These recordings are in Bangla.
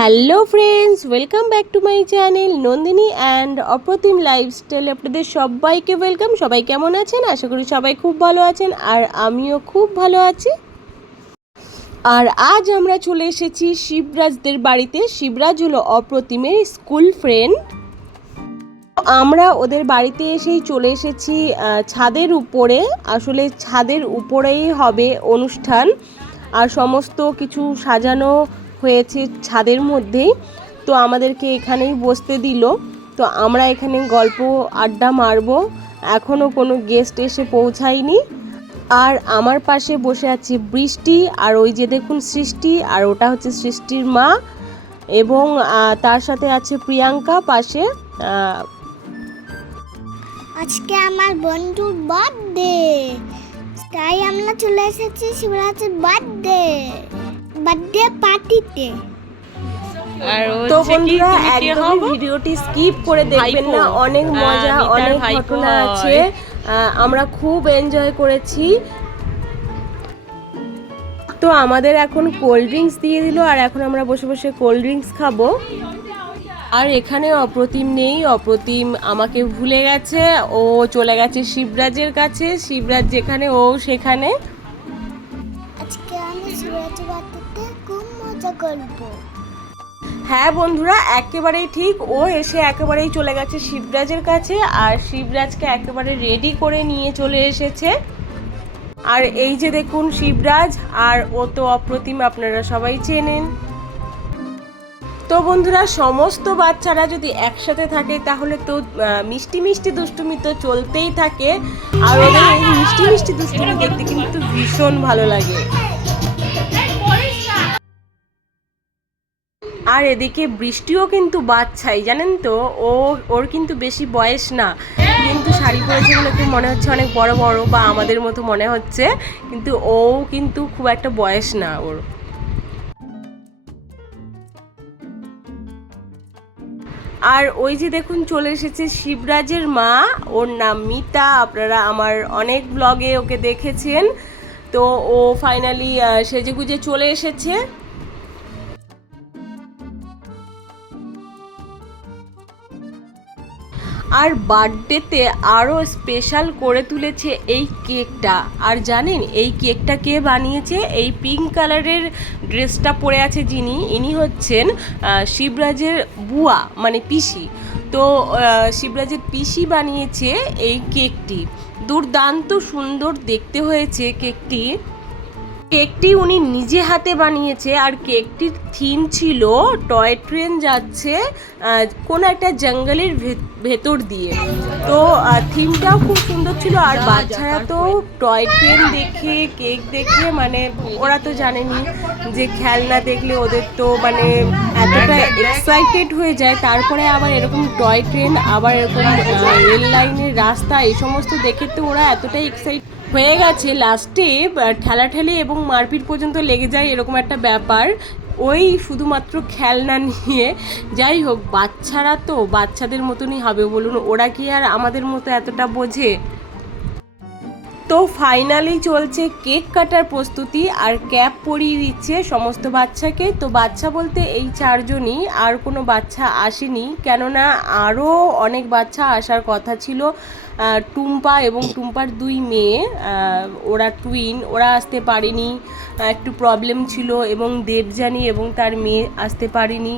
Hello friends welcome back to my channel Nandini and Apratim lifestyle আপনাদের সবাইকে ওয়েলকাম সবাই কেমন আছেন? আশা করি সবাই খুব ভালো আছেন আর আমিও খুব ভালো আছি। আর আজ আমরা চলে এসেছি শিবরাজদের বাড়িতে। শিবরাজ হলো অপ্রতিমের স্কুল ফ্রেন্ড আমরা ওদের বাড়িতে এসেই চলে এসেছি ছাদের উপরে। আসলে ছাদের উপরেই হবে অনুষ্ঠান। আর সমস্ত কিছু সাজানো হয়েছে ছাদের মধ্যেই, তো আমাদেরকে এখানেই বসতে দিল। তো আমরা এখানে গল্প, আড্ডা মারবো। এখনও কোনো গেস্ট এসে পৌঁছায়নি। আর আমার পাশে বসে আছে বৃষ্টি, আর ওই যে দেখুন সৃষ্টি, আর ওটা হচ্ছে সৃষ্টির মা। এবং তার সাথে আছে প্রিয়াঙ্কা পাশে আজকে আমার বন্ধুর বার্থডে তাই আমরা চলে এসেছি শিবরাজের বার্থডে বার্থডে পার্টিতে আর তো বন্ধুরা একদম ভিডিওটি স্কিপ করে দেখবেন না অনেক হ্যাঁ, মজা অনেক ঘটনা আছে। আমরা খুব এনজয় করেছি। তো আমাদের এখন কোল্ড ড্রিঙ্কস দিয়ে দিল আর এখন আমরা বসে বসে কোল্ড ড্রিঙ্কস খাব। আর এখানে অপ্রতিম নেই অপ্রতিম আমাকে ভুলে গেছে। ও চলে গেছে শিবরাজের কাছে শিবরাজ যেখানে ও সেখানে। আজকে আমি মজা করব হ্যাঁ বন্ধুরা, একেবারেই ঠিক। ও এসে একেবারেই চলে গেছে শিবরাজের কাছে আর শিবরাজকে একেবারে রেডি করে নিয়ে চলে এসেছে। আর এই যে দেখুন শিবরাজ আর ও তো অপ্রতিম, আপনারা সবাই চেনেন। তো বন্ধুরা, সমস্ত বাচ্চারা যদি একসাথে থাকে, তাহলে তো মিষ্টি মিষ্টি দুষ্টুমি তো চলতেই থাকে। আর ওদের এই মিষ্টি মিষ্টি দুষ্টুমি দেখতে কিন্তু ভীষণ ভালো লাগে। আর এদিকে বৃষ্টিও কিন্তু বাচ্চাই জানেন তো? ও, ওর কিন্তু বেশি বয়স না। কিন্তু শাড়ি পরেছে বলে মনে হচ্ছে অনেক বড় বড় বা আমাদের মতো মনে হচ্ছে। কিন্তু ও কিন্তু খুব একটা বয়স না ওর। আর ওই যে দেখুন, চলে এসেছে শিবরাজের মা। ওর নাম মিতা। আপনারা আমার অনেক ব্লগে ওকে দেখেছেন। তো ও ফাইনালি সেজেগুজে চলে এসেছে। আর বার্থডেতে আরও স্পেশাল করে তুলেছে এই কেকটা। আর জানেন, এই কেকটা কে বানিয়েছে? এই পিঙ্ক কালারের ড্রেসটা পরে আছে যিনি, ইনি হচ্ছেন শিবরাজের বুয়া মানে পিসি। তো শিবরাজের পিসি বানিয়েছে এই কেকটি। দুর্দান্ত সুন্দর দেখতে হয়েছে কেকটি। কেকটি উনি নিজে হাতে বানিয়েছে, আর কেকটির থিম ছিল, টয় ট্রেন যাচ্ছে কোনো একটা জঙ্গলের ভে- ভেতর দিয়ে। তো থিমটাও খুব সুন্দর ছিল, আর বাচ্চারা তো টয় ট্রেন দেখে কেক দেখে মানে ওরা তো জানেনি যে খেলনা দেখলে ওদের তো মানে এতটা এক্সাইটেড হয়ে যায়। তারপরে আবার এরকম টয় ট্রেন আবার এরকম রেল লাইনের রাস্তা, এই সমস্ত দেখে তো ওরা এতটাই এক্সাইট হয়ে গেছে। লাস্টে ঠেলাঠেলি এবং মারপিট পর্যন্ত লেগে যায়, এরকম একটা ব্যাপার। ওই শুধুমাত্র খেলনা নিয়ে, যাই হোক, বাচ্চারা তো বাচ্চাদের মতনই হবে বলুন। ওরা কি আর আমাদের মতো এতটা বোঝে? তো ফাইনালি চলছে কেক কাটার প্রস্তুতি আর ক্যাপ পরিয়ে দিচ্ছে সমস্ত বাচ্চাকে। তো বাচ্চা বলতে এই চারজনই, আর কোনো বাচ্চা আসেনি। কেননা আরও অনেক বাচ্চা আসার কথা ছিল টুম্পা এবং টুম্পার দুই মেয়ে ওরা টুইন ওরা আসতে পারেনি একটু প্রবলেম ছিল এবং দেবজানি এবং তার মেয়ে আসতে পারেনি।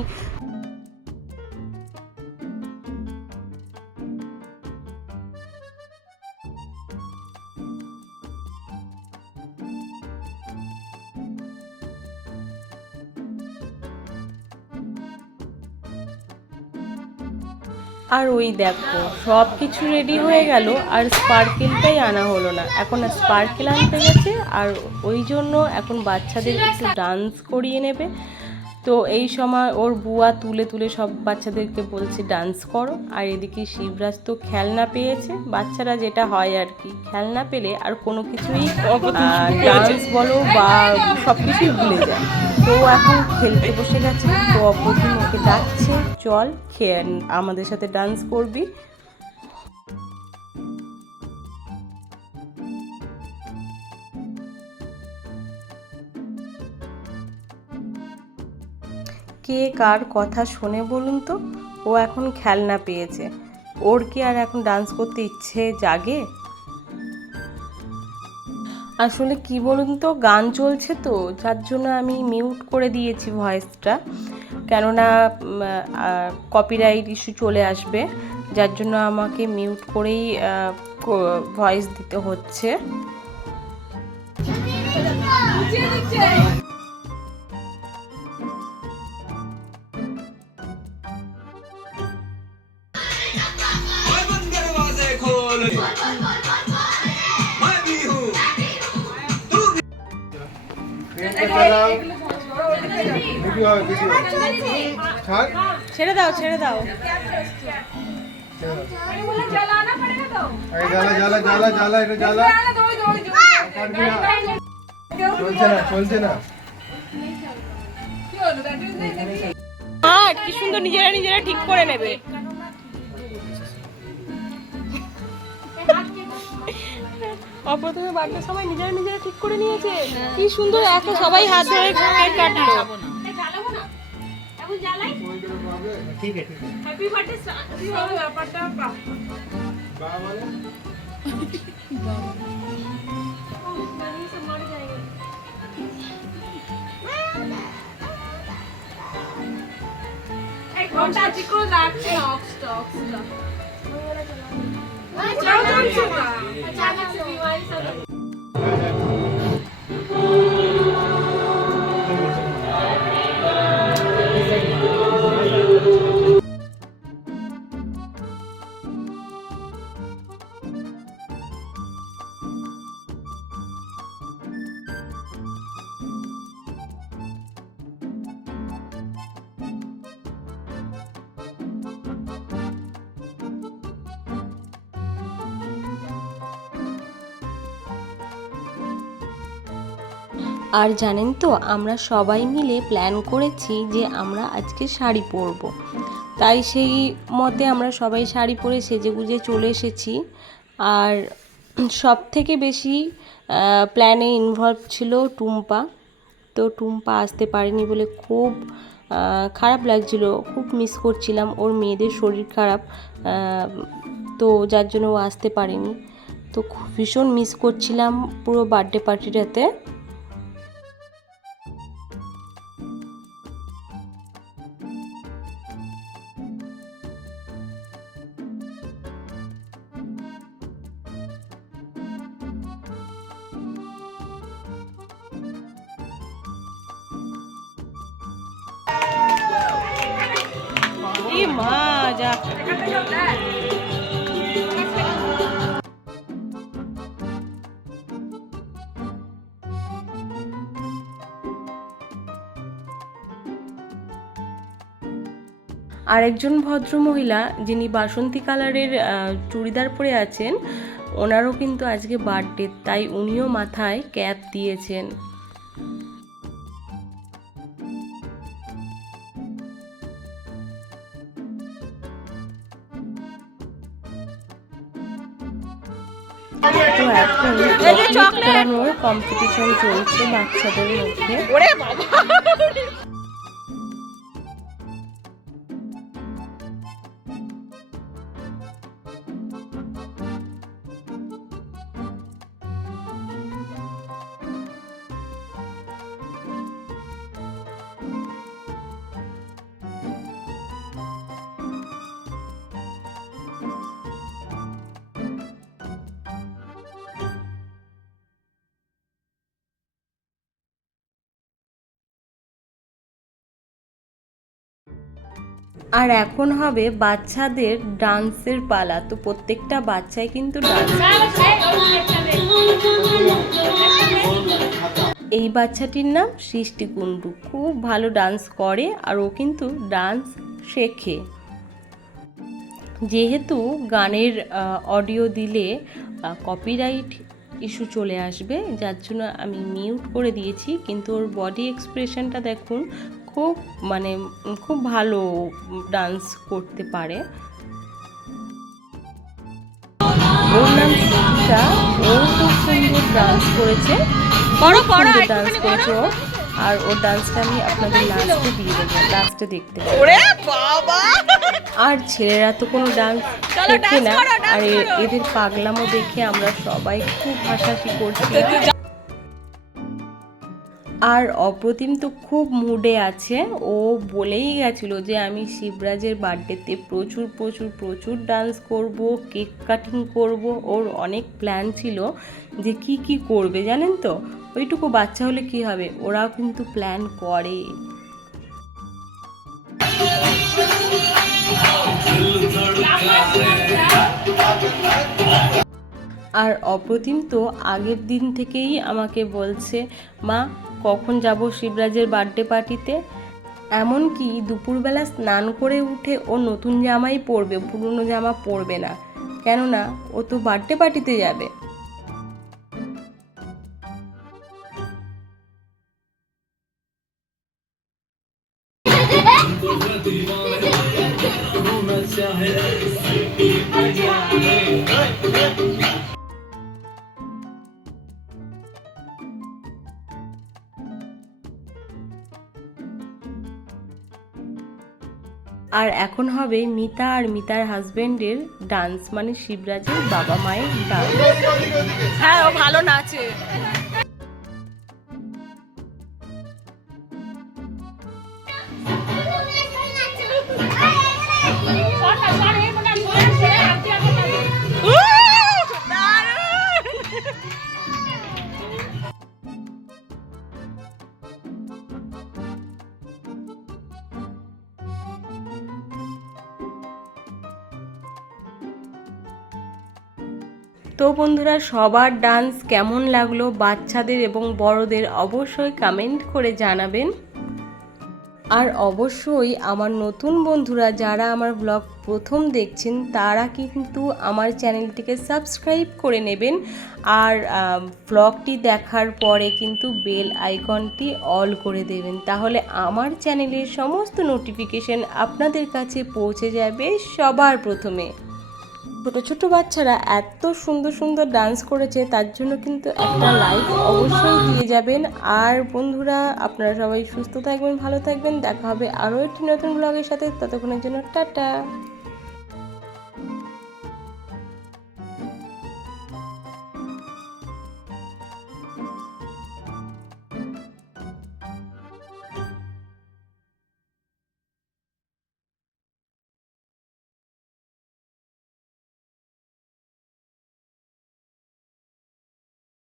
আর ওই দেখো সব কিছু রেডি হয়ে গেল আর স্পার্কেলটাই আনা হলো না। এখন স্পার্কেল আনতে গেছে আর ওই জন্য এখন বাচ্চাদের একটু ডান্স করিয়ে নেবে। তো এই সময় ওর বুয়া তুলে তুলে সব বাচ্চাদেরকে বলছে ডান্স করো। আর এদিকে শিবরাজ তো খেলনা পেয়েছে বাচ্চারা যেটা হয় আর কি। খেলনা পেলে আর কোনো কিছুই ডান্স বলো বা সব কিছুই ভুলে যায়। ও এখন খেলতে বসে গেছে, তো অপ্রতিম ওকে ডাকছে, চল, খেয়ে আমাদের সাথে ডান্স করবি। কে কার কথা শোনে বলুন তো? ও এখন খেলনা পেয়েছে। ওর কি আর এখন ডান্স করতে ইচ্ছে জাগে? আসলে কি বলুন তো, গান চলছে তো, যার জন্য আমি মিউট করে দিয়েছি ভয়েসটা কেননা কপিরাইট ইস্যু চলে আসবে, যার জন্য আমাকে মিউট করেই ভয়েস দিতে হচ্ছে। ছাড়। ছেড়ে দাও ছেড়ে দাও। চলছে না চলছে না। কি সুন্দর নিজেরা নিজেরা ঠিক করে নেবে। অপ্রথমে বার্থডে সবাই নিজেরা নিজেরা ঠিক করে নিয়েছে। কি সুন্দর একে সবাই হাত ধরে কেক কাটলো। ঠিক আছে ঠিক আছে। বাবা বলে ঘণ্টা চিকো লাগছে অক্সটা 我要加个滤镜吧加个 cpy 稍等 আর জানেন তো, আমরা সবাই মিলে প্ল্যান করেছি যে আমরা আজকে শাড়ি পরবো। তাই সেই মতে আমরা সবাই শাড়ি পরে সেজে গুজে চলে এসেছি। আর সব থেকে বেশি প্ল্যানে ইনভলভ ছিল টুম্পা। তো টুম্পা আসতে পারেনি বলে খুব খারাপ লাগছিল। খুব মিস করছিলাম। ওর মেয়েদের শরীর খারাপ তো যার জন্য ও আসতে পারেনি। তো ভীষণ মিস করছিলাম পুরো বার্থডে পার্টিটাতে মা যা আরেকজন ভদ্র মহিলা যিনি বাসন্তী কালারের চুড়িদার পরে আছেন, ওনারও কিন্তু আজকে বার্থডে তাই উনিও মাথায় ক্যাপ দিয়েছেন। তো এখন চকলেট কম্পিটিশন চলছে বাচ্চাদের মধ্যে। আর এখন হবে বাচ্চাদের ডান্সের পালা। তো প্রত্যেকটা বাচ্চাই কিন্তু ডান্স এই বাচ্চাটির নাম সৃষ্টি কুণ্ডু। খুব ভালো ডান্স করে আর ও কিন্তু ডান্স শেখে। যেহেতু গানের অডিও দিলে কপিরাইট ইস্যু চলে আসবে, যার জন্য আমি মিউট করে দিয়েছি। কিন্তু ওর বডি এক্সপ্রেশনটা দেখুন খুব মানে খুব ভালো ডান্স করতে পারে। ওর নাম সুচিতা ও খুব সুন্দর ডান্স করেছে। করো করো ডান্স করেছে ও। আর ওর ডান্সটা আমি আপনাদের লাস্টে দিয়ে দেবো লাস্টে দেখতে বাবা! আর ছেলেরা তো কোনো ডান্স শেখে না। আর এদের পাগলামো দেখে আমরা সবাই খুব হাসাহাসি করছি। আর অপ্রতিম তো খুব মুডে আছে। ও বলেই গেছিল যে, আমি শিবরাজের বার্থডেতে প্রচুর প্রচুর প্রচুর ডান্স করব কেক কাটিং করব। ওর অনেক প্ল্যান ছিল যে, কি কি করবে জানেন তো? ওইটুকু বাচ্চা হলে কি হবে? ওরাও কিন্তু প্ল্যান করে। আর অপ্রতিম তো আগের দিন থেকেই আমাকে বলছে, মা কখন যাব শিবরাজের বার্থডে পার্টিতে এমনকি দুপুরবেলা স্নান করে উঠে ও নতুন জামাই পরবে পুরনো জামা পরবে না। কেননা ও তো বার্থডে পার্টিতে যাবে। আর এখন হবে মিতা আর মিতার হাজবেন্ডের ডান্স মানে শিবরাজের বাবা মায়ের ডান্স হ্যাঁ ও ভালো নাচে। তো বন্ধুরা, সবার ডান্স কেমন লাগল বাচ্চাদের এবং বড়দের অবশ্যই কমেন্ট করে জানাবেন। আর অবশ্যই আমার নতুন বন্ধুরা, যারা আমার ব্লগ প্রথম দেখছেন, তারা কিন্তু আমার চ্যানেলটিকে সাবস্ক্রাইব করে নেবেন। আর ব্লগটি দেখার পরে কিন্তু বেল আইকনটি অল করে দেবেন। তাহলে আমার চ্যানেলের সমস্ত নোটিফিকেশন আপনাদের কাছে পৌঁছে যাবে সবার প্রথমে। ছোট ছোটো বাচ্চারা এত সুন্দর সুন্দর ডান্স করেছে, তার জন্য কিন্তু একটা লাইক অবশ্যই দিয়ে যাবেন। আর বন্ধুরা, আপনারা সবাই সুস্থ থাকবেন, ভালো থাকবেন। দেখা হবে আরও একটি নতুন ব্লগের সাথে। ততক্ষণের জন্য টাটা।